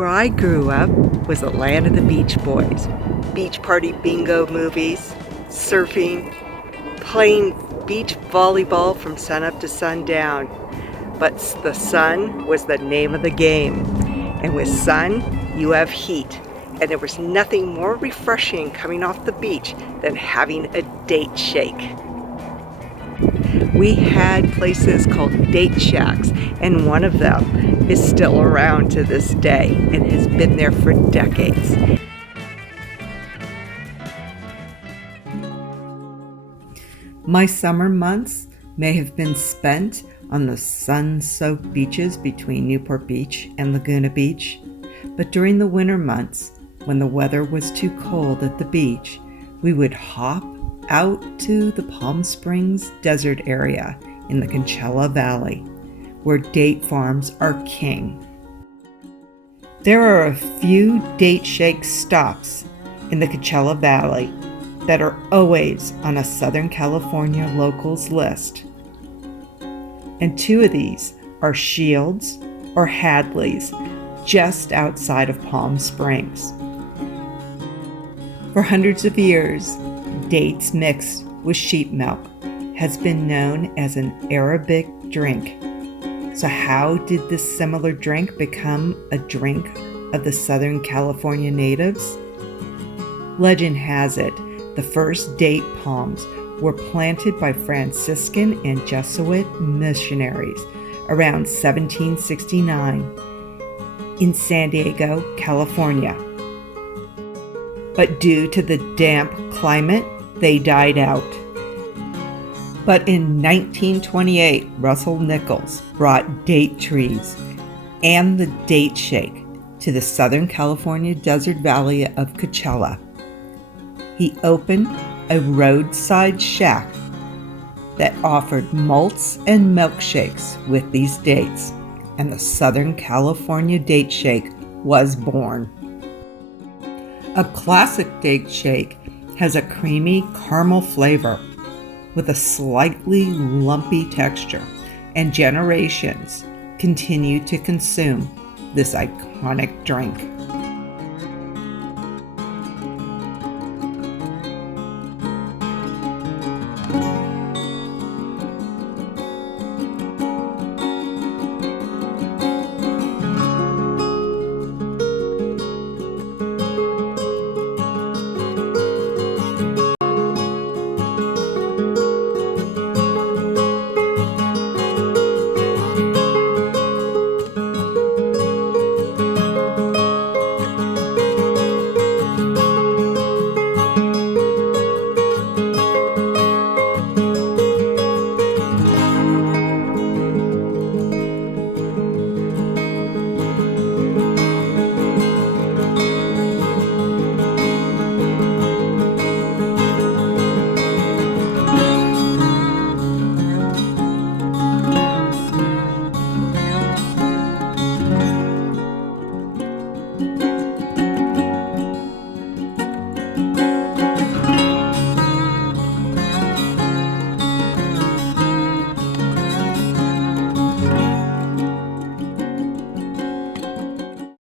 Where I grew up was the land of the Beach Boys. Beach party bingo movies, surfing, playing beach volleyball from sunup to sundown. But the sun was the name of the game. And with sun, you have heat. And there was nothing more refreshing coming off the beach than having a date shake. We had places called date shacks, and one of them is still around to this day and has been there for decades. My summer months may have been spent on the sun-soaked beaches between Newport Beach and Laguna Beach, but during the winter months, when the weather was too cold at the beach, we would hop out to the Palm Springs desert area in the Coachella Valley, where date farms are king. There are a few date shake stops in the Coachella Valley that are always on a Southern California locals list. And two of these are Shields or Hadley's, just outside of Palm Springs. For hundreds of years, dates mixed with sheep milk has been known as an Arabic drink. So how did this similar drink become a drink of the Southern California natives? Legend has it, the first date palms were planted by Franciscan and Jesuit missionaries around 1769 in San Diego, California. But due to the damp climate, they died out. But in 1928, Russell Nichols brought date trees and the date shake to the Southern California desert valley of Coachella. He opened a roadside shack that offered malts and milkshakes with these dates, and the Southern California date shake was born. A classic date shake has a creamy caramel flavor with a slightly lumpy texture, and generations continue to consume this iconic drink.